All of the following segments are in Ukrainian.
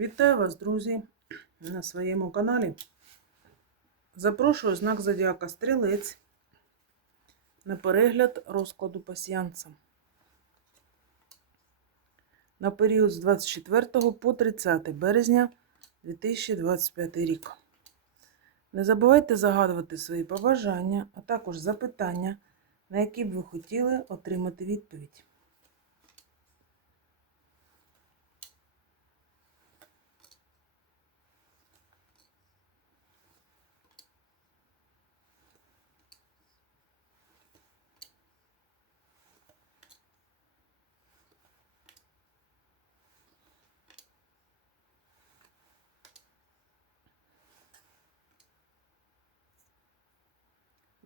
Вітаю вас, друзі, на своєму каналі. Запрошую знак Зодіака Стрілець на перегляд розкладу пасіянца на період з 24 по 30 березня 2025 рік. Не забувайте загадувати свої побажання, а також запитання, на які б ви хотіли отримати відповідь.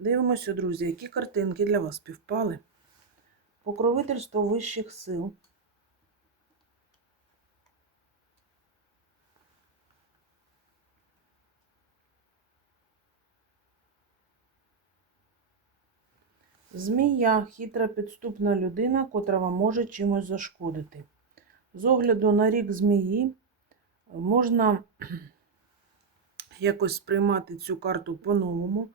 Дивимося, друзі, які картинки для вас співпали. Покровительство вищих сил. Змія хитра підступна людина, котра вам може чимось зашкодити. З огляду на рік змії можна якось сприймати цю карту по-новому.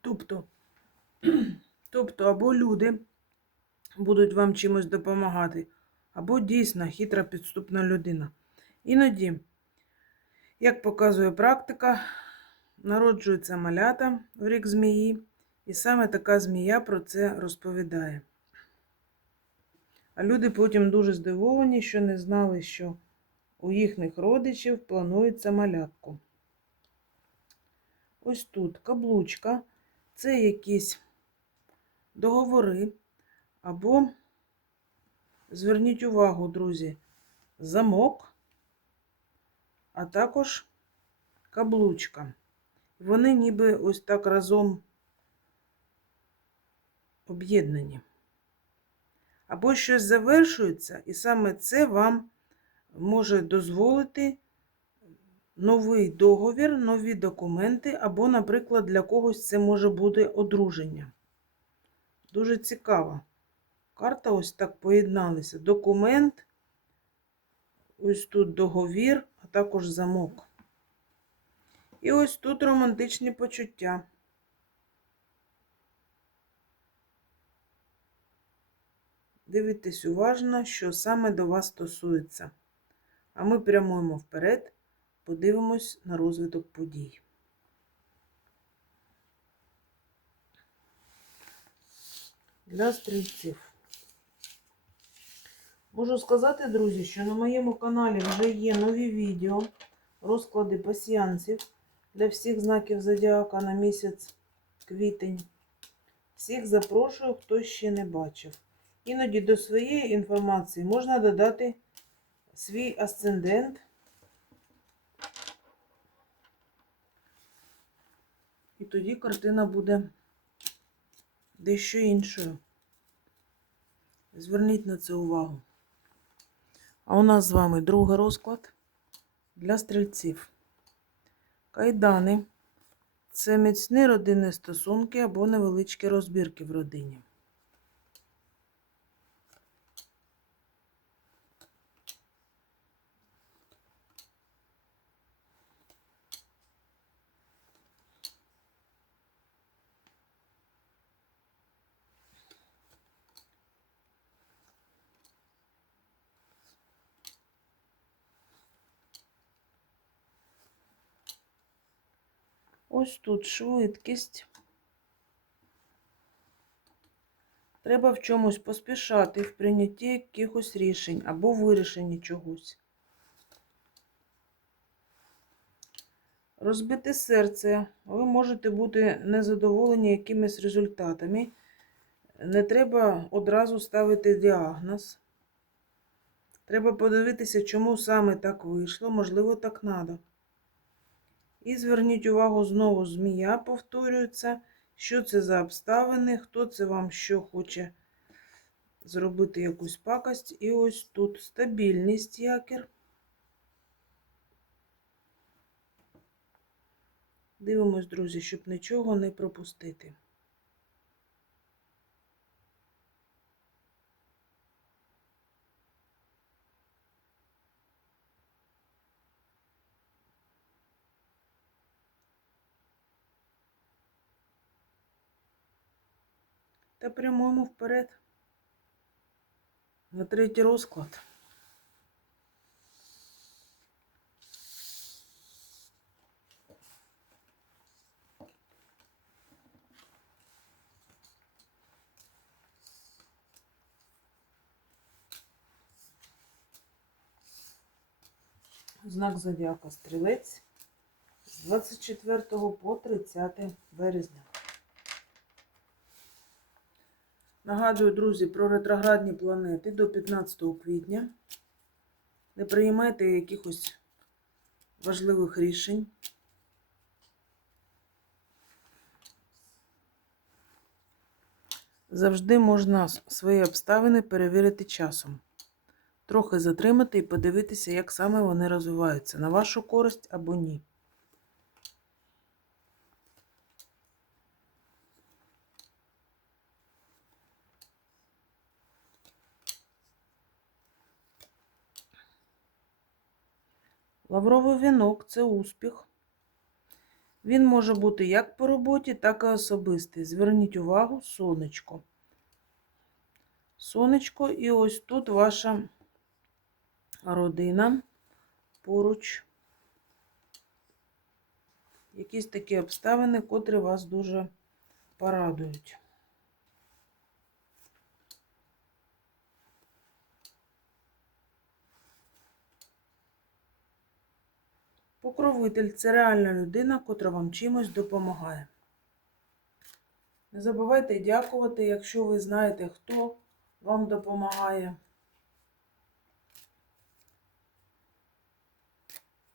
Тобто, тобто, або люди будуть вам чимось допомагати, або дійсно хитра підступна людина. Іноді, як показує практика, народжуються малята в рік змії, і саме така змія про це розповідає. А люди потім дуже здивовані, що не знали, що у їхніх родичів планується малятко. Ось тут каблучка, це якісь договори, або, зверніть увагу, друзі, замок, а також каблучка. Вони ніби ось так разом об'єднані. Або щось завершується, і саме це вам може дозволити новий договір, нові документи, або, наприклад, для когось це може бути одруження. Дуже цікаво. Карта ось так поєдналися. Документ, ось тут договір, а також замок. І ось тут романтичні почуття. Дивитесь уважно, що саме до вас стосується. А ми прямуємо вперед подивимось на розвиток подій. Для стрільців. Можу сказати, друзі, що на моєму каналі вже є нові відео, розклади пасіянців для всіх знаків зодіака на місяць квітень. Всіх запрошую, хто ще не бачив. Іноді до своєї інформації можна додати свій асцендент І тоді картина буде дещо іншою. Зверніть на це увагу. А у нас з вами другий розклад для стрільців. Кайдани це міцні родинні стосунки або невеличкі розбірки в родині. Ось тут швидкість. Треба в чомусь поспішати в прийнятті якихось рішень або вирішенні чогось. Розбите серце. Ви можете бути незадоволені якимись результатами. Не треба одразу ставити діагноз. Треба подивитися, чому саме так вийшло, можливо, так треба. І зверніть увагу, знову змія повторюється. Що це за обставини, хто це вам що хоче зробити якусь пакость. І ось тут стабільність якір. Дивимось, друзі, щоб нічого не пропустити. Та прямуємо вперед. На третій розклад. Знак зодіака Стрілець з 24 по 30 березня. Нагадую, друзі, про ретроградні планети до 15 квітня. Не приймайте якихось важливих рішень. Завжди можна свої обставини перевірити часом. Трохи затримати і подивитися, як саме вони розвиваються, на вашу користь або ні. Лавровий вінок це успіх. Він може бути як по роботі, так і особистий. Зверніть увагу, сонечко. Сонечко, і ось тут ваша родина поруч. Якісь такі обставини, котрі вас дуже порадують. Покровитель це реальна людина, котра вам чимось допомагає. Не забувайте дякувати, якщо ви знаєте, хто вам допомагає.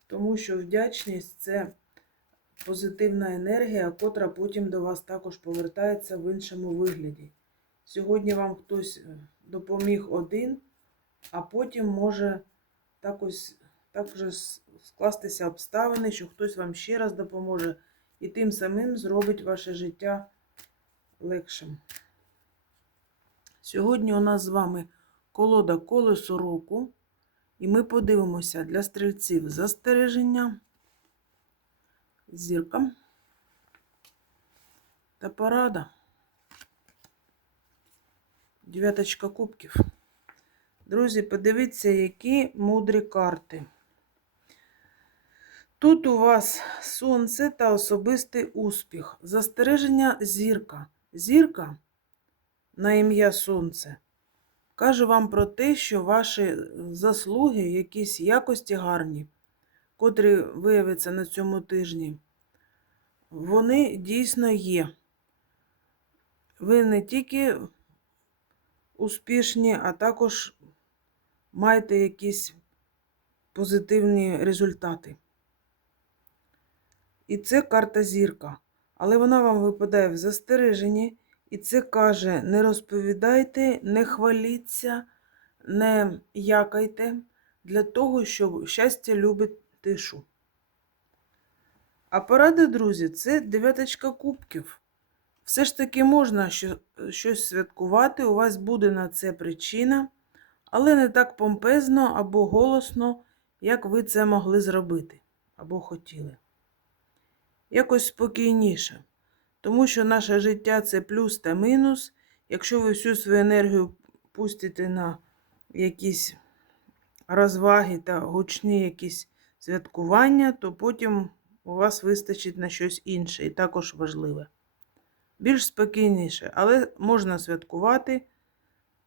Тому що вдячність це позитивна енергія, котра потім до вас також повертається в іншому вигляді. Сьогодні вам хтось допоміг один, а потім може також, також скластися обставини, що хтось вам ще раз допоможе, і тим самим зробить ваше життя легшим. Сьогодні у нас з вами колода колесо року. І ми подивимося для стрільців застереження, зірка та парада. Дев'яточка кубків. Друзі, подивіться, які мудрі карти. Тут у вас сонце та особистий успіх. Застереження зірка. Зірка на ім'я сонце. Каже вам про те, що ваші заслуги, якісь якості гарні, котрі виявляться на цьому тижні, вони дійсно є. Ви не тільки успішні, а також маєте якісь позитивні результати. І це карта зірка. Але вона вам випадає в застереженні. І це каже: не розповідайте, не хваліться, не якайте для того, щоб щастя любить тишу. А порада, друзі, це дев'яточка кубків. Все ж таки можна щось святкувати, у вас буде на це причина, але не так помпезно або голосно, як ви це могли зробити або хотіли. Якось спокійніше. Тому що наше життя це плюс та мінус. Якщо ви всю свою енергію пустите на якісь розваги та гучні якісь святкування, то потім у вас вистачить на щось інше і також важливе. Більш спокійніше, але можна святкувати,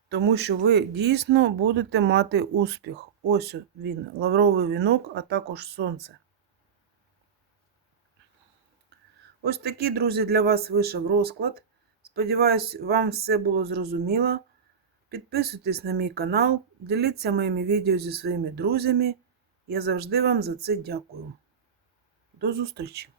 тому що ви дійсно будете мати успіх. Ось він, лавровий вінок, а також сонце. Ось такий, друзі, для вас вийшов розклад. Сподіваюсь, вам все було зрозуміло. Підписуйтесь на мій канал, діліться моїми відео зі своїми друзями. Я завжди вам за це дякую. До зустрічі!